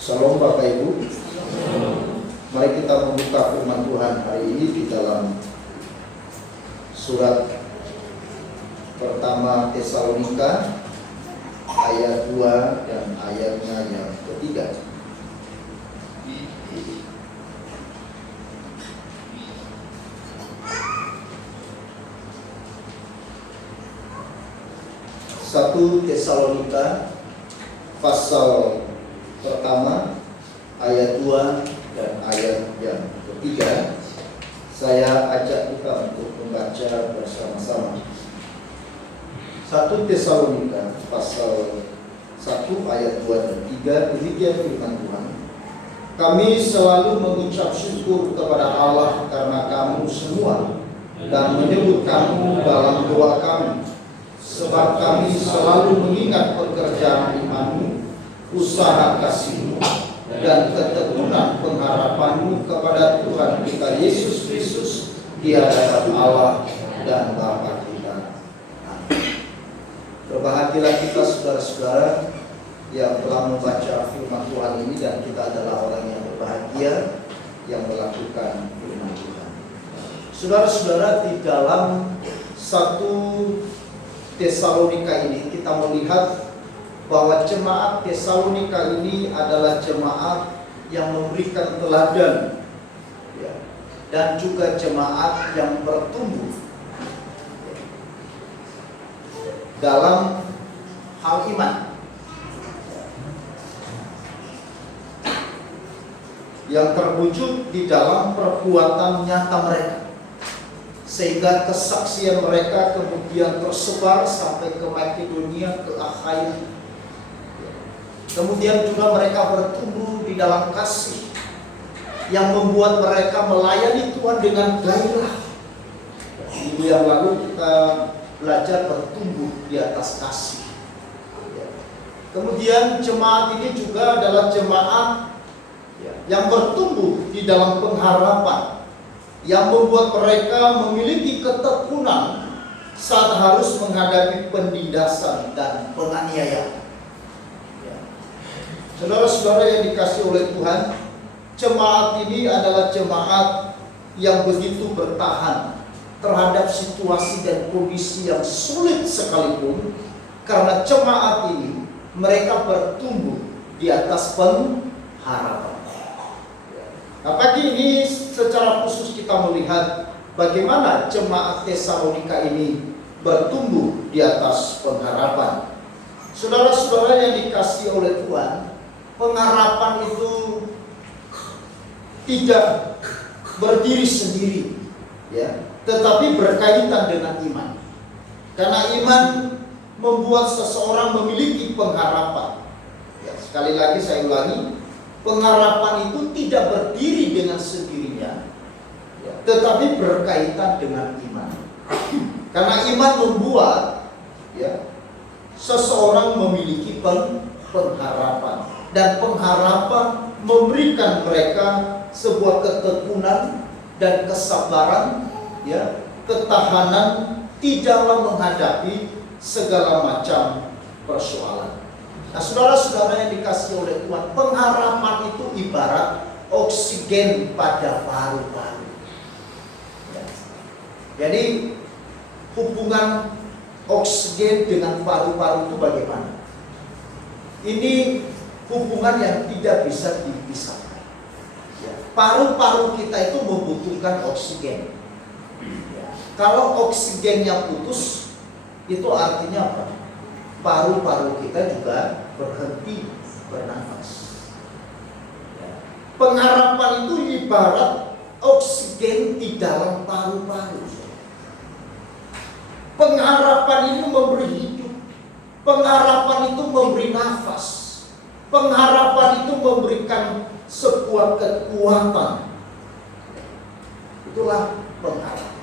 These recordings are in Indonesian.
Shalom Bapak Ibu. Mari kita membuka firman Tuhan hari ini di dalam surat pertama Tesalonika ayat 2 dan ayatnya yang ketiga. Satu Tesalonika pasal pertama ayat 2 dan ayat yang ketiga. Saya ajak kita untuk membaca bersama-sama. 1 Tesalonika pasal 1 ayat 2 dan 3. Demikian firman Tuhan. Kami selalu mengucap syukur kepada Allah karena kamu semua dan menyebut kamu dalam doa kami, sebab kami selalu mengingat pekerjaan imanmu, usaha kasihmu, dan ketekunan pengharapanmu kepada Tuhan kita Yesus Kristus di hadapan Allah dan Bapa kita. Berbahagialah kita saudara-saudara yang telah membaca firman Tuhan ini, dan kita adalah orang yang berbahagia yang melakukan firman Tuhan. Saudara-saudara, di dalam 1 Tesalonika ini kita melihat bahwa jemaat Tesalonika ini adalah jemaat yang memberikan teladan, ya, dan juga jemaat yang bertumbuh dalam hal iman, yang terwujud di dalam perbuatan nyata mereka, sehingga kesaksian mereka kemudian tersebar sampai ke Makedonia, ke Akhaya. Kemudian juga mereka bertumbuh di dalam kasih yang membuat mereka melayani Tuhan dengan gairah. Minggu yang lalu kita belajar bertumbuh di atas kasih. Kemudian jemaat ini juga adalah jemaat yang bertumbuh di dalam pengharapan, yang membuat mereka memiliki ketekunan saat harus menghadapi penindasan dan penganiayaan. Saudara-saudara yang dikasihi oleh Tuhan, jemaat ini adalah jemaat yang begitu bertahan terhadap situasi dan kondisi yang sulit sekalipun, karena jemaat ini mereka bertumbuh di atas pengharapan. Nah, pagi ini secara khusus kita melihat bagaimana jemaat Tesalonika ini bertumbuh di atas pengharapan. Saudara-saudara yang dikasihi oleh Tuhan, pengharapan itu tidak berdiri sendiri, ya, tetapi berkaitan dengan iman. Karena iman membuat seseorang memiliki pengharapan. Ya, sekali lagi saya ulangi, pengharapan itu tidak berdiri dengan sendirinya, ya, tetapi berkaitan dengan iman. Karena iman membuat, ya, seseorang memiliki pengharapan. Dan pengharapan memberikan mereka sebuah ketekunan dan kesabaran, ya, ketahanan di dalam menghadapi segala macam persoalan. Nah, saudara-saudara yang dikasihi oleh Tuhan, pengharapan itu ibarat oksigen pada paru-paru. Ya. Jadi hubungan oksigen dengan paru-paru itu bagaimana? Ini hubungan yang tidak bisa dipisahkan. Ya. Paru-paru kita itu membutuhkan oksigen. Ya. Kalau oksigennya putus, itu artinya apa? Paru-paru kita juga berhenti bernafas. Ya. Pengharapan itu ibarat oksigen di dalam paru-paru. Pengharapan itu memberi hidup. Pengharapan itu memberi nafas. Pengharapan itu memberikan sebuah kekuatan. Itulah pengharapan.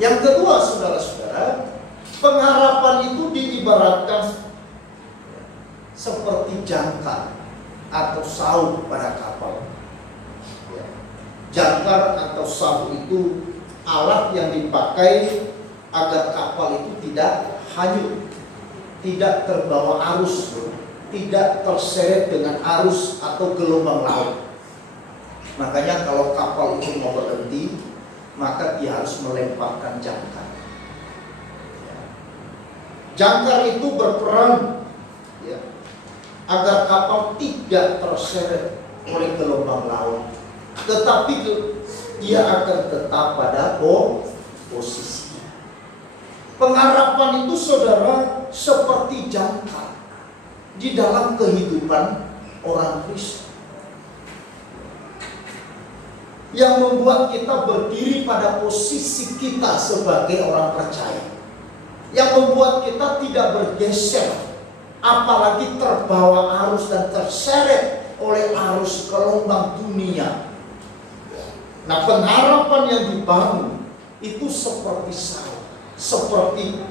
Yang kedua, saudara-saudara, pengharapan itu diibaratkan seperti jangkar atau sauh pada kapal. Jangkar atau sauh itu alat yang dipakai agar kapal itu tidak hanyut, tidak terbawa arus, tidak terseret dengan arus atau gelombang laut. Makanya kalau kapal itu mau berhenti, maka dia harus melemparkan jangkar. Jangkar itu berperan agar kapal tidak terseret oleh gelombang laut, tetapi dia akan tetap pada posisinya. Pengharapan itu saudara seperti jangkar di dalam kehidupan orang Kristen, yang membuat kita berdiri pada posisi kita sebagai orang percaya, yang membuat kita tidak bergeser, apalagi terbawa arus dan terseret oleh arus gelombang dunia. Nah, pengharapan yang dibangun itu seperti seperti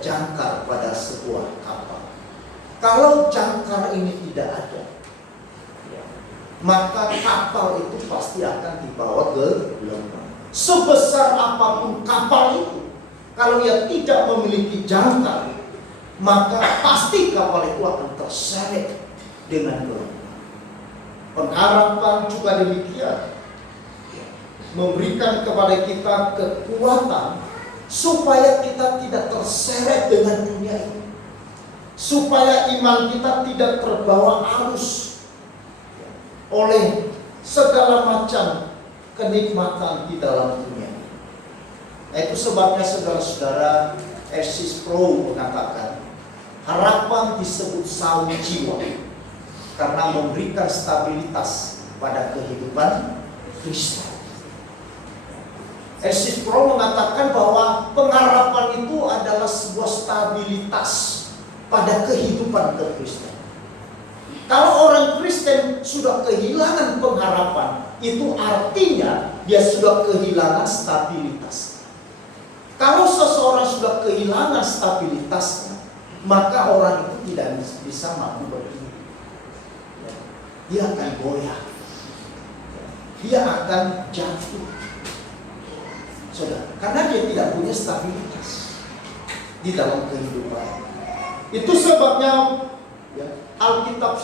jangkar pada sebuah kapal. Kalau jangkar ini tidak ada, maka kapal itu pasti akan dibawa ke gelombang. Sebesar apapun kapal itu, kalau ia tidak memiliki jangkar, maka pasti kapal itu akan terseret dengan gelombang. Pengharapan juga demikian, memberikan kepada kita kekuatan supaya kita tidak terseret dengan dunia ini, supaya iman kita tidak terbawa arus oleh segala macam kenikmatan di dalam dunia. Nah, itu sebabnya saudara-saudara, R.C. Sproul mengatakan harapan disebut saung jiwa karena memberikan stabilitas pada kehidupan Kristen. R.C. Sproul mengatakan bahwa pengharapan itu adalah sebuah stabilitas pada kehidupan Kristen. Kalau orang Kristen sudah kehilangan pengharapan, itu artinya dia sudah kehilangan stabilitas. Kalau seseorang sudah kehilangan stabilitasnya, maka orang itu tidak bisa mampu berdiri. Dia akan goyah, dia akan jatuh, saudara, karena dia tidak punya stabilitas di dalam kehidupan. Itu sebabnya Alkitab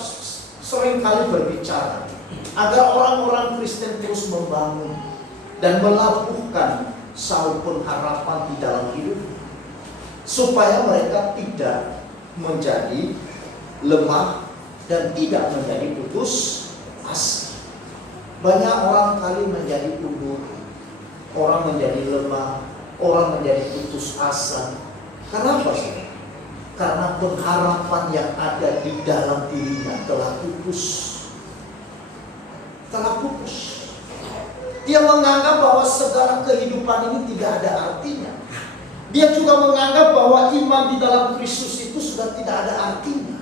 seringkali berbicara agar orang-orang Kristen terus membangun dan melabuhkan saung pengharapan di dalam hidup, supaya mereka tidak menjadi lemah dan tidak menjadi putus asa. Banyak orang kali menjadi mundur, orang menjadi lemah, orang menjadi putus asa. Kenapa sih? Karena pengharapan yang ada di dalam dirinya telah pupus. Dia menganggap bahwa segala kehidupan ini tidak ada artinya. Dia juga menganggap bahwa iman di dalam Kristus itu sudah tidak ada artinya.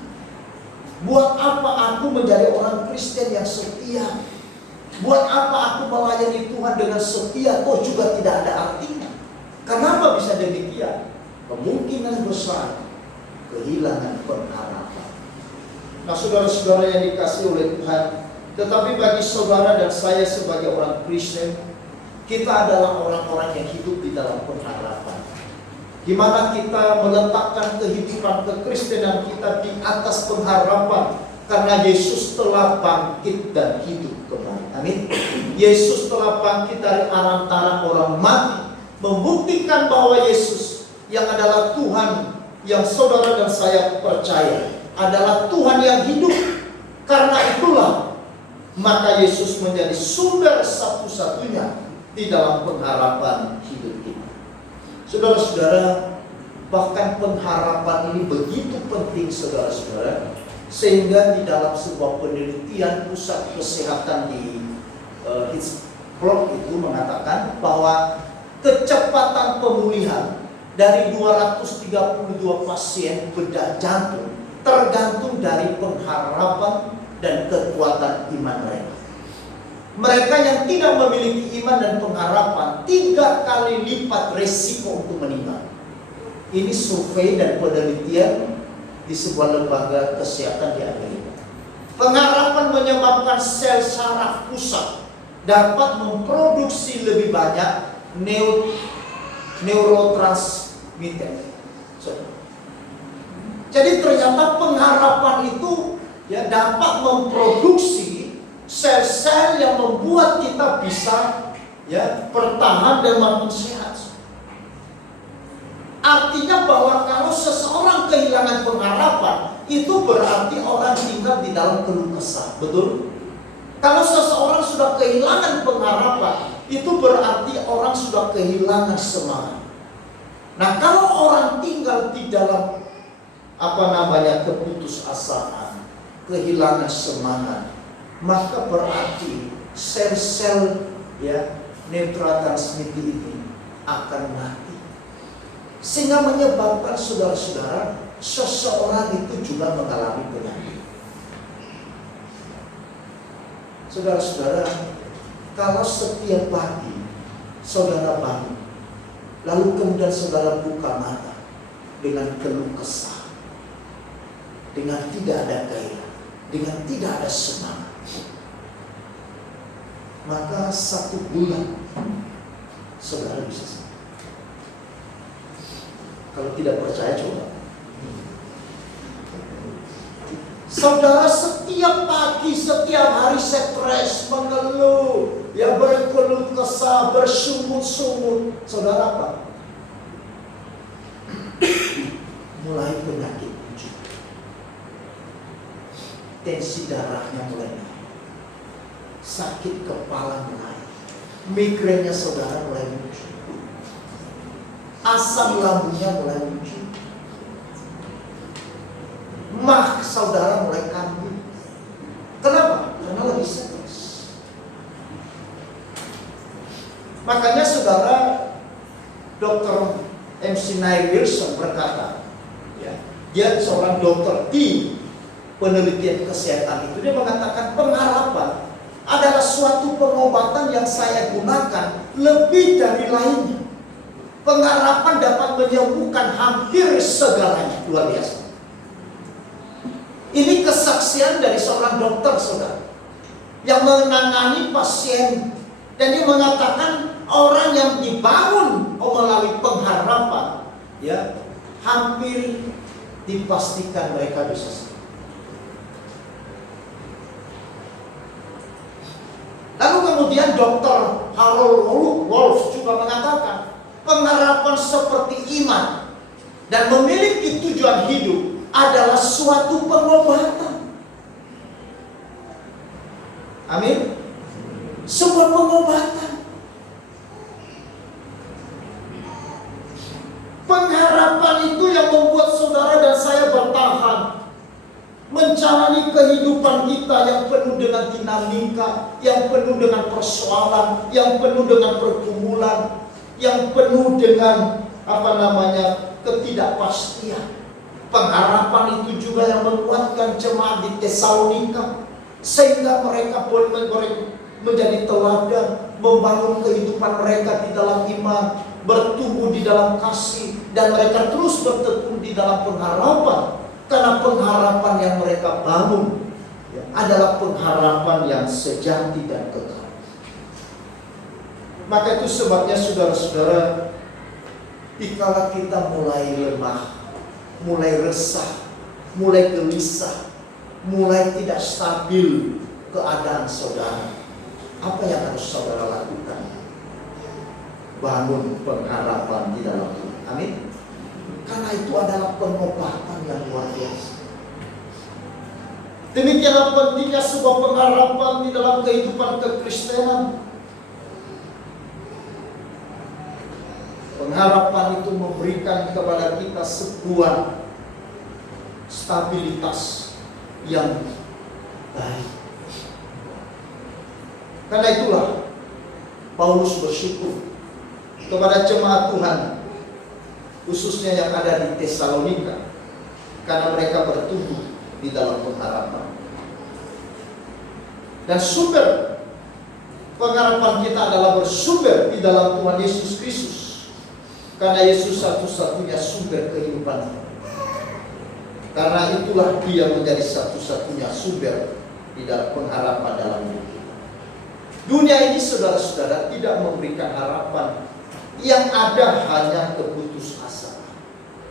Buat apa aku menjadi orang Kristen yang setia? Buat apa aku melayani Tuhan dengan setia? Kok juga tidak ada artinya? Kenapa bisa demikian? Kemungkinan besar kehilangan pengharapan. Nah, saudara-saudara yang dikasihi oleh Tuhan, tetapi bagi saudara dan saya sebagai orang Kristen, kita adalah orang-orang yang hidup di dalam pengharapan, di mana kita meletakkan kehidupan kekristenan kita di atas pengharapan, karena Yesus telah bangkit dan hidup kembali. Amin. Yesus telah bangkit dari antara orang mati, membuktikan bahwa Yesus yang adalah Tuhan yang saudara dan saya percaya adalah Tuhan yang hidup. Karena itulah maka Yesus menjadi sumber satu-satunya di dalam pengharapan hidup kita. Saudara-saudara, bahkan pengharapan ini begitu penting saudara-saudara, sehingga di dalam sebuah penelitian pusat kesehatan di Hitchcock itu mengatakan bahwa kecepatan pemulihan dari 232 pasien bedah jantung tergantung dari pengharapan dan kekuatan iman mereka. Mereka yang tidak memiliki iman dan pengharapan 3 kali lipat resiko untuk meninggal. Ini survei dan penelitian di sebuah lembaga kesehatan di Amerika. Pengharapan menyebabkan sel saraf pusat dapat memproduksi lebih banyak neurotransmitter. Jadi ternyata pengharapan itu ya dapat memproduksi sel-sel yang membuat kita bisa ya bertahan dan makin sehat. Artinya bahwa kalau seseorang kehilangan pengharapan, itu berarti orang tinggal di dalam keluh kesah. Betul? Kalau seseorang sudah kehilangan pengharapan, itu berarti orang sudah kehilangan semangat. Nah, kalau orang tinggal di dalam keputusasaan, kehilangan semangat, maka berarti sel-sel ya neurotransmitter ini akan mati. Sehingga menyebabkan saudara-saudara, seseorang itu juga mengalami penyakit. Saudara-saudara, kalau setiap pagi saudara bangun, lalu kemudian saudara buka mata dengan keluh kesah, dengan tidak ada gairah, dengan tidak ada semangat, maka 1 bulan saudara bisa sembuh. Kalau tidak percaya coba. Saudara setiap pagi, setiap hari stres, mengeluh, ya berkeluh kesah, bersungut-sungut. Saudara apa? Mulai penyakit muncul. Tensi darahnya mulai naik. Sakit kepala mulai. Migrainnya saudara mulai muncul. Asam lambungnya mulai muncul. Mah saudara mulai kambuh. Kenapa? Karena lagi stres. Makanya saudara, Dr. MC Nair Wilson berkata, ya, dia seorang dokter di penelitian kesehatan itu, dia mengatakan pengharapan adalah suatu pengobatan yang saya gunakan lebih dari lainnya. Pengharapan dapat menyembuhkan hampir segalanya. Luar biasa. Ini kesaksian dari seorang dokter, saudara, yang menangani pasien, dan dia mengatakan orang yang dibangun melalui pengharapan, ya, hampir dipastikan mereka bisa sembuh. Lalu kemudian Dr. Harold Wolf juga mengatakan pengharapan seperti iman dan memiliki tujuan hidup adalah suatu pengobatan. Amin. Sebuah pengobatan. Pengharapan itu yang membuat saudara dan saya bertahan, menjalani kehidupan kita yang penuh dengan dinamika, yang penuh dengan persoalan, yang penuh dengan pergumulan, yang penuh dengan ketidakpastian. Pengharapan itu juga yang menguatkan jemaat di Tesalonika, sehingga mereka boleh menjadi teladan, membangun kehidupan mereka di dalam iman, bertumbuh di dalam kasih, dan mereka terus bertekun di dalam pengharapan. Karena pengharapan yang mereka bangun adalah pengharapan yang sejati dan kekal. Maka itu sebabnya saudara-saudara, dikala kita mulai lemah, mulai resah, mulai gelisah, mulai tidak stabil keadaan saudara, apa yang harus saudara lakukan? Bangun pengharapan di dalam Tuhan. Amin. Karena itu adalah pengobatan yang luar biasa. Demikianlah pentingnya sebuah pengharapan di dalam kehidupan kekristenan. Pengharapan itu memberikan kepada kita sebuah stabilitas yang baik. Karena itulah Paulus bersyukur kepada jemaat Tuhan, khususnya yang ada di Tesalonika, karena mereka bertumbuh di dalam pengharapan. Dan sumber pengharapan kita adalah bersumber di dalam Tuhan Yesus Kristus. Karena Yesus satu-satunya sumber kehidupan. Karena itulah Dia menjadi satu-satunya sumber di dalam pengharapan dalam hidup. Dunia ini saudara-saudara tidak memberikan harapan. Yang ada hanya keputusasaan.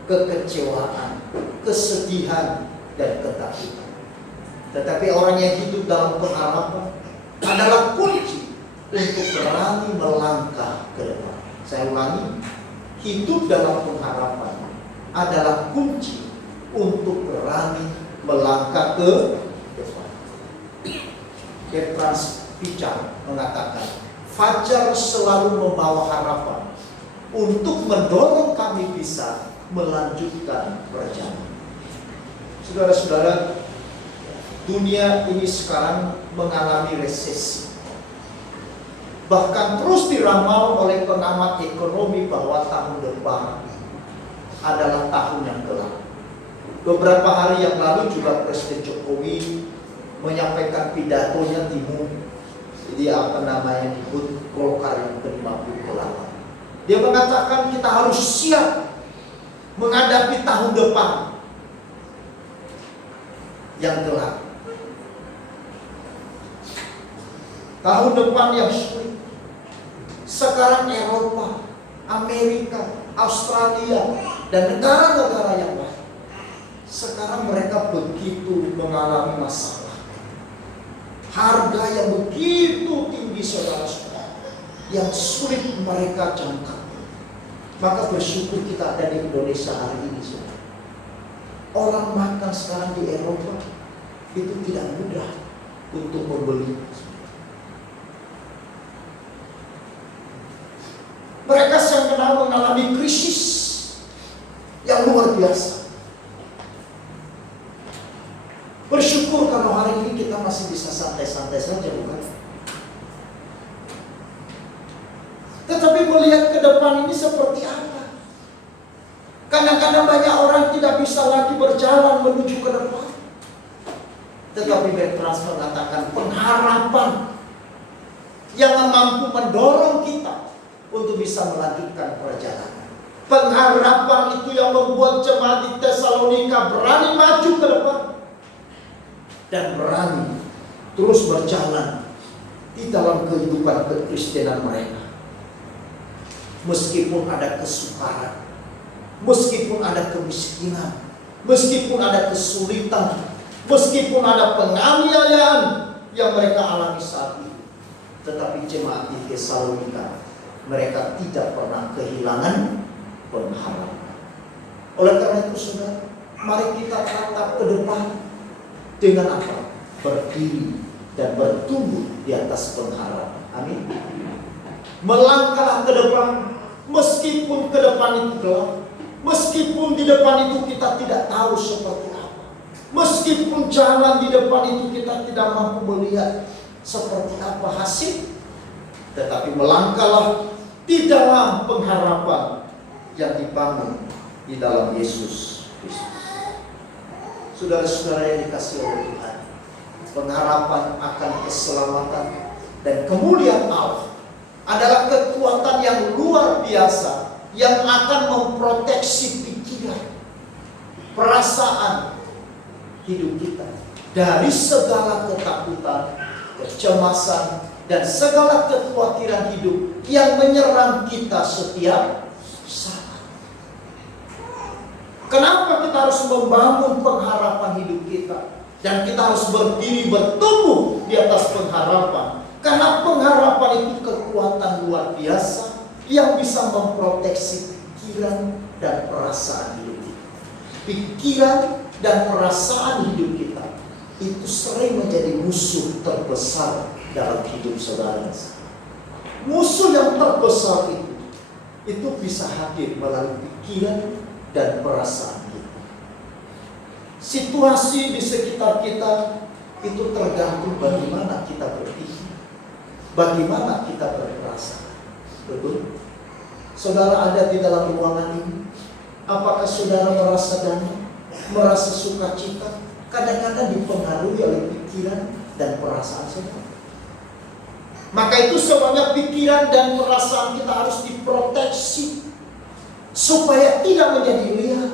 kekecewaan, kesedihan, dan ketakutan. Tetapi orang yang hidup dalam pengharapan adalah kunci untuk berani melangkah ke depan. Saya ulangi, hidup dalam pengharapan adalah kunci untuk berani melangkah ke depan. Bertrand Piccard mengatakan, fajar selalu membawa harapan untuk mendorong kami bisa melanjutkan perjalanan. Saudara-saudara, dunia ini sekarang mengalami resesi. Bahkan terus diramal oleh pengamat ekonomi bahwa tahun depan adalah tahun yang gelap. Beberapa hari yang lalu juga Presiden Jokowi menyampaikan pidatonya di disebut Golkar yang ke-58. Dia mengatakan kita harus siap menghadapi tahun depan yang gelap. Tahun depan yang sulit. Sekarang Eropa, Amerika, Australia, dan negara-negara yang lain, sekarang mereka begitu mengalami masalah. Harga yang begitu tinggi, saudara-saudara, yang sulit mereka jangkau. Maka bersyukur kita ada di Indonesia hari ini, saudara. Orang makan sekarang di Eropa itu tidak mudah untuk membeli. Mereka sedang mengalami krisis yang luar biasa. Bersyukur kalau hari ini kita masih bisa santai-santai saja, bukan? Tetapi melihat ke depan ini seperti apa? Kadang-kadang banyak orang tidak bisa lagi berjalan menuju ke depan. Tetapi Bertrand mengatakan pengharapan yang mampu mendorong kita untuk bisa melanjutkan perjalanan. Pengharapan itu yang membuat jemaat di Tesalonika berani maju ke depan dan berani terus berjalan di dalam kehidupan kekristenan mereka. Meskipun ada kesukaran, meskipun ada kemiskinan, meskipun ada kesulitan, meskipun ada penganiayaan yang mereka alami saat ini, tetapi jemaat di Tesalonika mereka tidak pernah kehilangan pengharapan. Oleh karena itu, saudara, mari kita tatap ke depan dengan apa? Berdiri dan bertumbuh di atas pengharapan. Amin. Melangkah ke depan, meskipun ke depan itu gelap, meskipun di depan itu kita tidak tahu seperti apa, meskipun jalan di depan itu kita tidak mampu melihat seperti apa hasil, tetapi melangkahlah di dalam pengharapan yang dibangun di dalam Yesus Kristus. Saudara-saudara yang dikasihi oleh Tuhan, pengharapan akan keselamatan dan kemuliaan Allah adalah kekuatan yang luar biasa yang akan memproteksi pikiran, perasaan hidup kita dari segala ketakutan, kecemasan, dan segala kekhawatiran hidup yang menyerang kita setiap saat. Kenapa kita harus membangun pengharapan hidup kita? Dan kita harus berdiri bertumbuh di atas pengharapan. Karena pengharapan itu kekuatan luar biasa yang bisa memproteksi pikiran dan perasaan hidup kita. Pikiran dan perasaan hidup kita itu sering menjadi musuh terbesar dalam hidup saudara. Musuh yang terbesar itu bisa hadir melalui pikiran dan perasaan kita. Situasi di sekitar kita itu tergantung bagaimana kita berpikir, bagaimana kita berperasaan. Betul? Saudara ada di dalam ruangan ini, apakah saudara merasa damai, merasa sukacita? Kadang-kadang dipengaruhi oleh pikiran dan perasaan saudara. Maka itu semuanya pikiran dan perasaan kita harus diproteksi supaya tidak menjadi liar,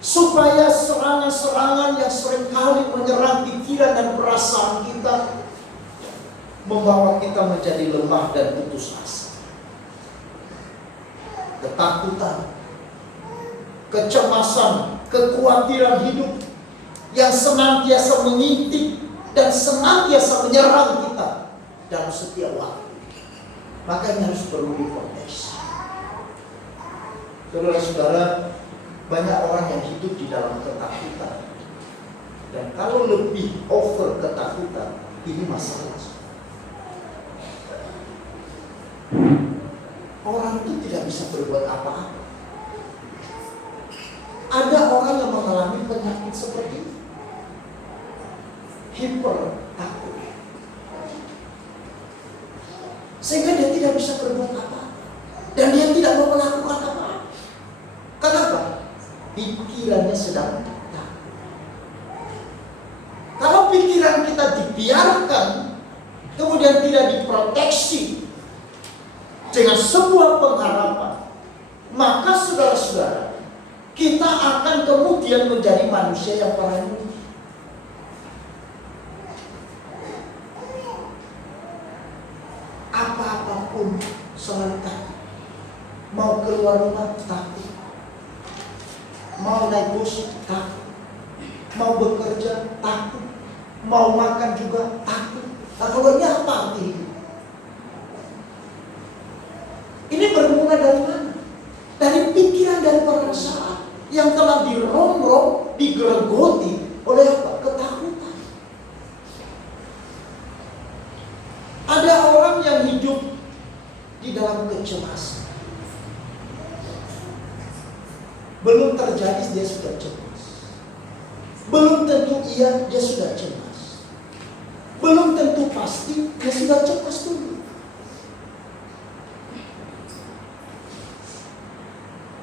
supaya serangan-serangan yang seringkali menyerang pikiran dan perasaan kita membawa kita menjadi lemah dan putus asa. Ketakutan, kecemasan, kekhawatiran hidup yang senantiasa mengintip dan senantiasa menyerang kita dalam setiap waktu. Makanya harus perlu diproteksi. Saudara-saudara, banyak orang yang hidup di dalam ketakutan. Dan kalau lebih over ketakutan, ini masalah. Orang itu tidak bisa berbuat apa-apa. Ada orang yang mengalami penyakit seperti ini, hiper takut, sehingga dia tidak bisa berbuat apa-apa dan dia tidak mau melakukan apa-apa. Kenapa? Pikirannya sedang takut. Kalau pikiran kita dibiarkan, kemudian tidak diproteksi dengan sebuah pengharapan, maka saudara-saudara, kita akan kemudian menjadi manusia yang paranoid. Apa-apapun selalu takut. Mau keluar rumah takut, mau naik bus takut, mau bekerja takut, mau makan juga takut. Nah, kalau ini apa arti hidup? Ini bermula dari mana? Dari pikiran, dari perasaan yang telah dirongrong, digerogoti oleh apa? Ketakutan. Ada orang yang hidup di dalam kecemasan. Belum terjadi dia sudah cemas. Belum tentu iya dia sudah cemas. Belum tentu pasti dia sudah cemas dulu.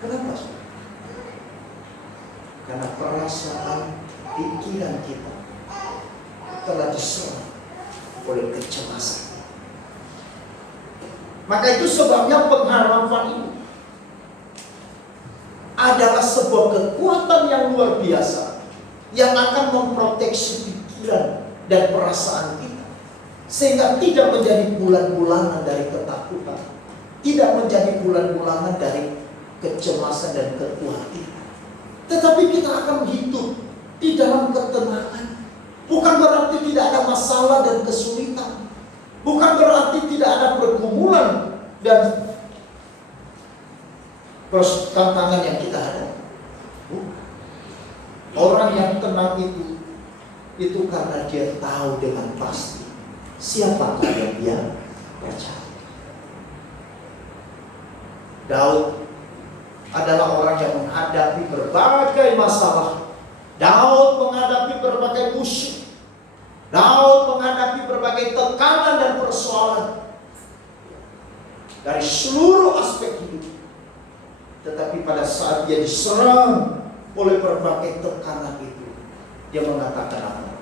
Kenapa? Karena perasaan pikiran kita telah diserang oleh kecemasan. Maka itu sebabnya pengharapan ini adalah sebuah kekuatan yang luar biasa yang akan memproteksi pikiran dan perasaan kita, sehingga tidak menjadi bulan-bulanan dari ketakutan, tidak menjadi bulan-bulanan dari kecemasan dan kekhawatiran. Tetapi kita akan hidup di dalam ketenangan. Bukan berarti tidak ada masalah dan kesulitan. Bukan berarti tidak ada pergumulan dan tantangan yang kita hadapi. Orang yang tenang itu karena dia tahu dengan pasti siapakah yang dia percaya. Daud adalah orang yang menghadapi berbagai masalah. Daud menghadapi berbagai musuh. Daud menghadapi berbagai tekanan dan persoalan dari seluruh aspek hidup. Tetapi pada saat dia diserang oleh berbagai tekanan itu, dia mengatakan apa?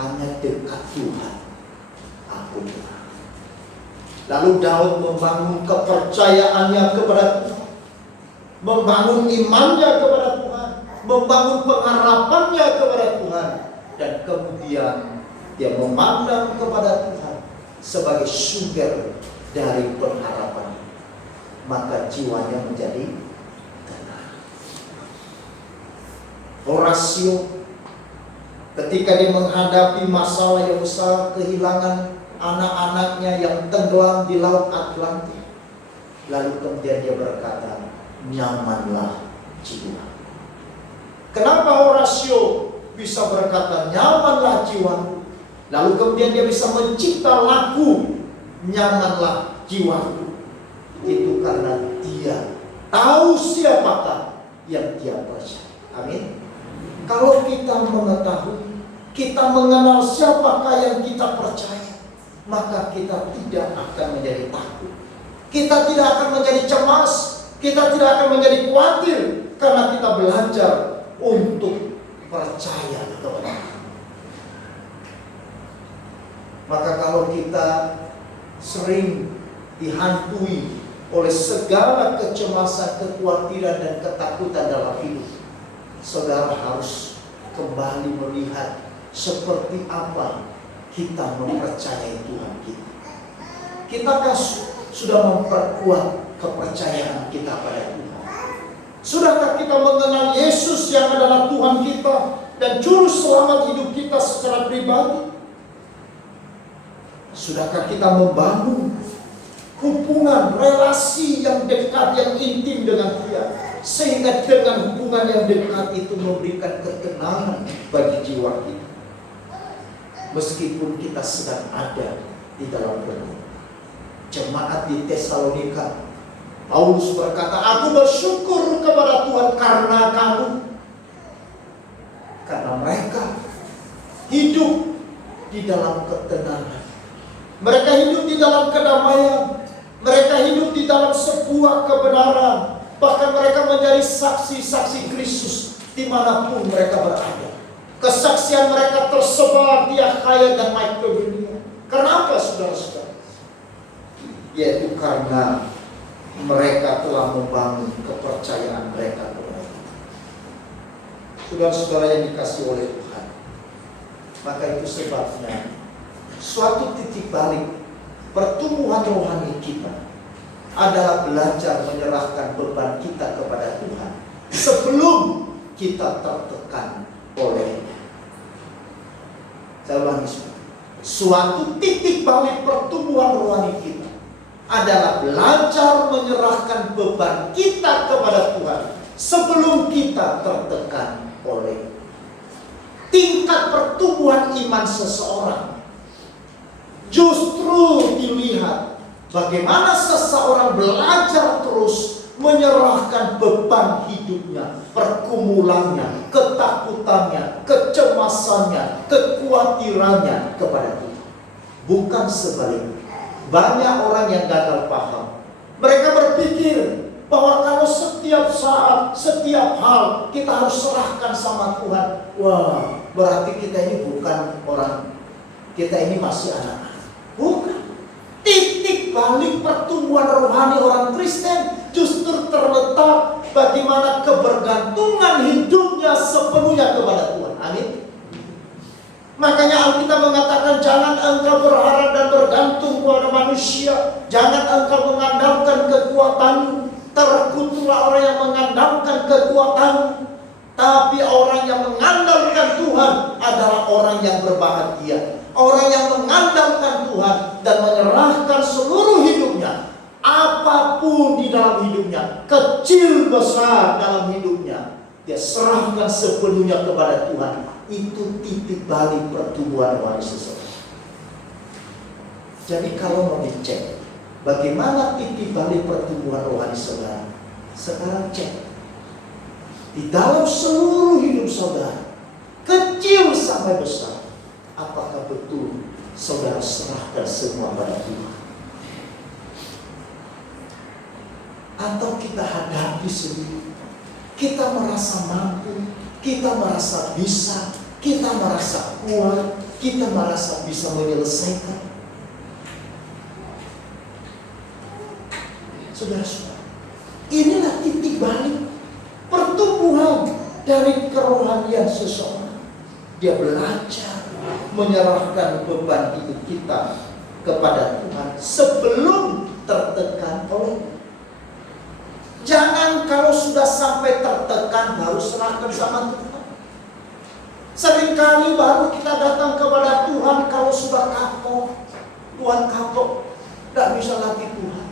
Hanya dekat Tuhan aku tenang. Lalu Daud membangun kepercayaannya kepada Tuhan, membangun imannya kepada Tuhan, membangun pengharapannya kepada Tuhan, dan kemudian dia memandang kepada Tuhan sebagai sumber dari pengharapan. Maka jiwanya menjadi tenang. Horatio ketika dia menghadapi masalah yang besar, kehilangan anak-anaknya yang tenggelam di laut Atlantik, lalu kemudian dia berkata, nyamanlah jiwa. Kenapa Horatio bisa berkata nyamanlah jiwaku? Lalu kemudian dia bisa mencipta lagu nyamanlah jiwaku. Itu karena dia tahu siapakah yang dia percaya. Amin. Kalau kita mengetahui, kita mengenal siapakah yang kita percaya, maka kita tidak akan menjadi takut. Kita tidak akan menjadi cemas. Kita tidak akan menjadi khawatir karena kita belajar untuk percaya kepada Allah. Maka kalau kita sering dihantui oleh segala kecemasan, kekhawatiran dan ketakutan dalam hidup, saudara harus kembali melihat seperti apa kita mempercayai Tuhan kita. Kita kan sudah memperkuat kepercayaan kita pada Tuhan. Sudahkah kita mengenal Yesus yang adalah Tuhan kita dan Juru Selamat hidup kita secara pribadi? Sudahkah kita membangun hubungan, relasi yang dekat, yang intim dengan Dia, sehingga dengan hubungan yang dekat itu memberikan ketenangan bagi jiwa kita, meskipun kita sedang ada di dalam pergumulan. Jemaat di Tesalonika, Paulus berkata, aku bersyukur kepada Tuhan karena kamu. Karena mereka hidup di dalam ketenangan, mereka hidup di dalam kedamaian, mereka hidup di dalam sebuah kebenaran. Bahkan mereka menjadi saksi-saksi Kristus dimanapun mereka berada. Kesaksian mereka tersebar di Akhaya dan Makedonia. Karena apa, saudara-saudara? Yaitu karena mereka telah membangun kepercayaan mereka kepada Tuhan. Saudara-saudara yang dikasihi oleh Tuhan, maka itu sebabnya suatu titik balik pertumbuhan rohani kita adalah belajar menyerahkan beban kita kepada Tuhan sebelum kita tertekan oleh. Saya ulangi, suatu titik balik pertumbuhan rohani kita adalah belajar menyerahkan beban kita kepada Tuhan sebelum kita tertekan oleh. Tingkat pertumbuhan iman seseorang justru dilihat bagaimana seseorang belajar terus menyerahkan beban hidupnya, pergumulannya, ketakutannya, kecemasannya, kekhawatirannya kepada Tuhan. Bukan sebaliknya. Banyak orang yang gagal paham. Mereka berpikir bahwa kalau setiap saat, setiap hal kita harus serahkan sama Tuhan. Wah, berarti kita ini bukan orang, kita ini masih anak-anak. Bukan. Titik balik pertumbuhan rohani orang Kristen justru terletak bagaimana kebergantungan hidupnya sepenuhnya kepada Tuhan. Amin. Makanya Alkitab mengatakan, jangan engkau berharap dan bergantung kepada manusia, jangan engkau mengandalkan kekuatanmu. Terkutuklah orang yang mengandalkan kekuatanmu, tapi orang yang mengandalkan Tuhan adalah orang yang berbahagia. Orang yang mengandalkan Tuhan dan menyerahkan seluruh hidupnya, apapun di dalam hidupnya, kecil besar dalam hidupnya, dia serahkan sepenuhnya kepada Tuhan. Itu titik balik pertumbuhan rohani seseorang. Jadi kalau mau dicek bagaimana titik balik pertumbuhan rohani saudara, sekarang cek di dalam seluruh hidup saudara, kecil sampai besar, apakah betul saudara serahkan semua pada Tuhan? Atau kita hadapi sendiri, kita merasa mampu, kita merasa bisa, kita merasa kuat, kita merasa bisa menyelesaikan. Saudara-saudara, inilah titik balik pertumbuhan dari kerohanian seseorang. Dia belajar menyerahkan beban hidup kita kepada Tuhan sebelum tertekan oleh. Jangan kalau sudah sampai tertekan baru serahkan sama Tuhan. Seringkali baru kita datang kepada Tuhan kalau sudah kapok. Tuhan kapok, tidak bisa lagi Tuhan.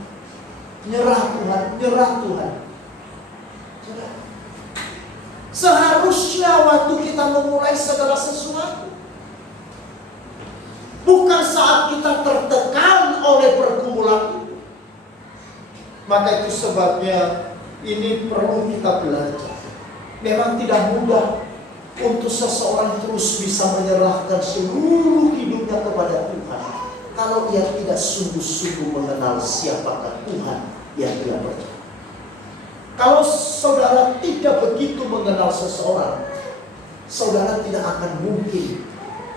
Nyerah Tuhan, nyerah Tuhan. Seharusnya waktu kita memulai segala sesuatu, bukan saat kita tertekan oleh pergumulan itu. Maka itu sebabnya ini perlu kita belajar. Memang tidak mudah untuk seseorang terus bisa menyerahkan seluruh hidupnya kepada Tuhan kalau ia tidak sungguh-sungguh mengenal siapakah Tuhan yang dia percaya. Kalau saudara tidak begitu mengenal seseorang, saudara tidak akan mungkin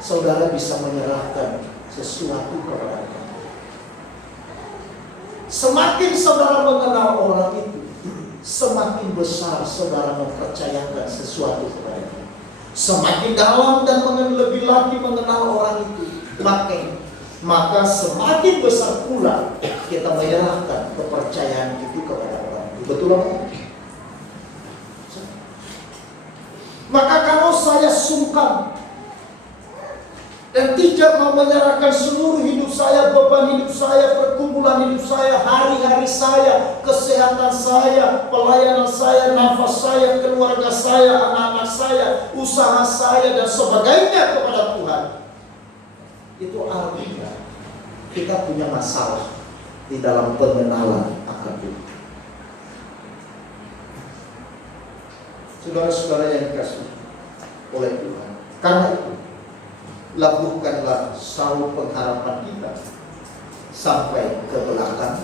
saudara bisa menyerahkan sesuatu kepada Tuhan. Semakin saudara mengenal orang itu, semakin besar saudara mempercayakan sesuatu kepada Dia. Semakin dalam dan lebih lagi mengenal orang itu, maka semakin besar pula kita menyerahkan kepercayaan itu kepada orang itu. Betul apa? Maka kalau saya sungkan dan tidak mau menyerahkan seluruh hidup saya, beban hidup saya, pergumulan hidup saya, hari-hari saya, kesehatan saya, pelayanan saya, nafas saya, keluarga saya, anak-anak saya, usaha saya, dan sebagainya kepada Tuhan, itu artinya kita punya masalah di dalam pengenalan akan Tuhan. Saudara-saudara yang dikasihi oleh Tuhan, karena itu labuhkanlah saur pengharapan kita sampai ke belakang.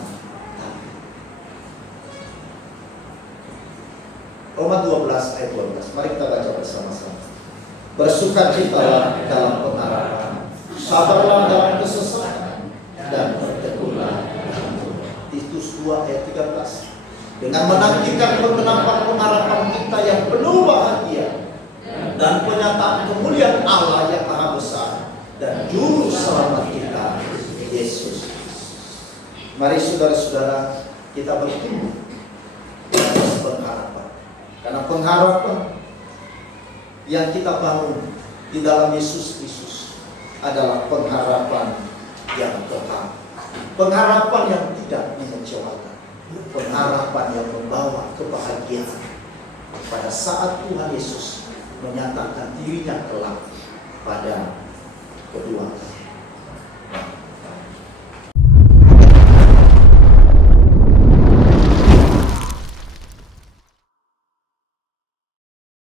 Roma 12 ayat 12. Mari kita baca bersama-sama. Bersukacitalah dalam pengharapan, sabarlah dalam kesesakan, dan bertekunlah dalam Tuhan. Titus 2 ayat 13. Dengan menantikan pengenapan pengharapan kita yang penuh bahagia dan penyataan kemuliaan Allah yang maha besar dan juru selamat kita, Yesus. Mari saudara-saudara kita bertumbuh atas pengharapan, karena pengharapan yang kita bangun di dalam Yesus Kristus adalah pengharapan yang kekal, pengharapan yang tidak mengecewakan, pengharapan yang membawa kebahagiaan pada saat Tuhan Yesus menyatakan dirinya kelak pada kedua kali.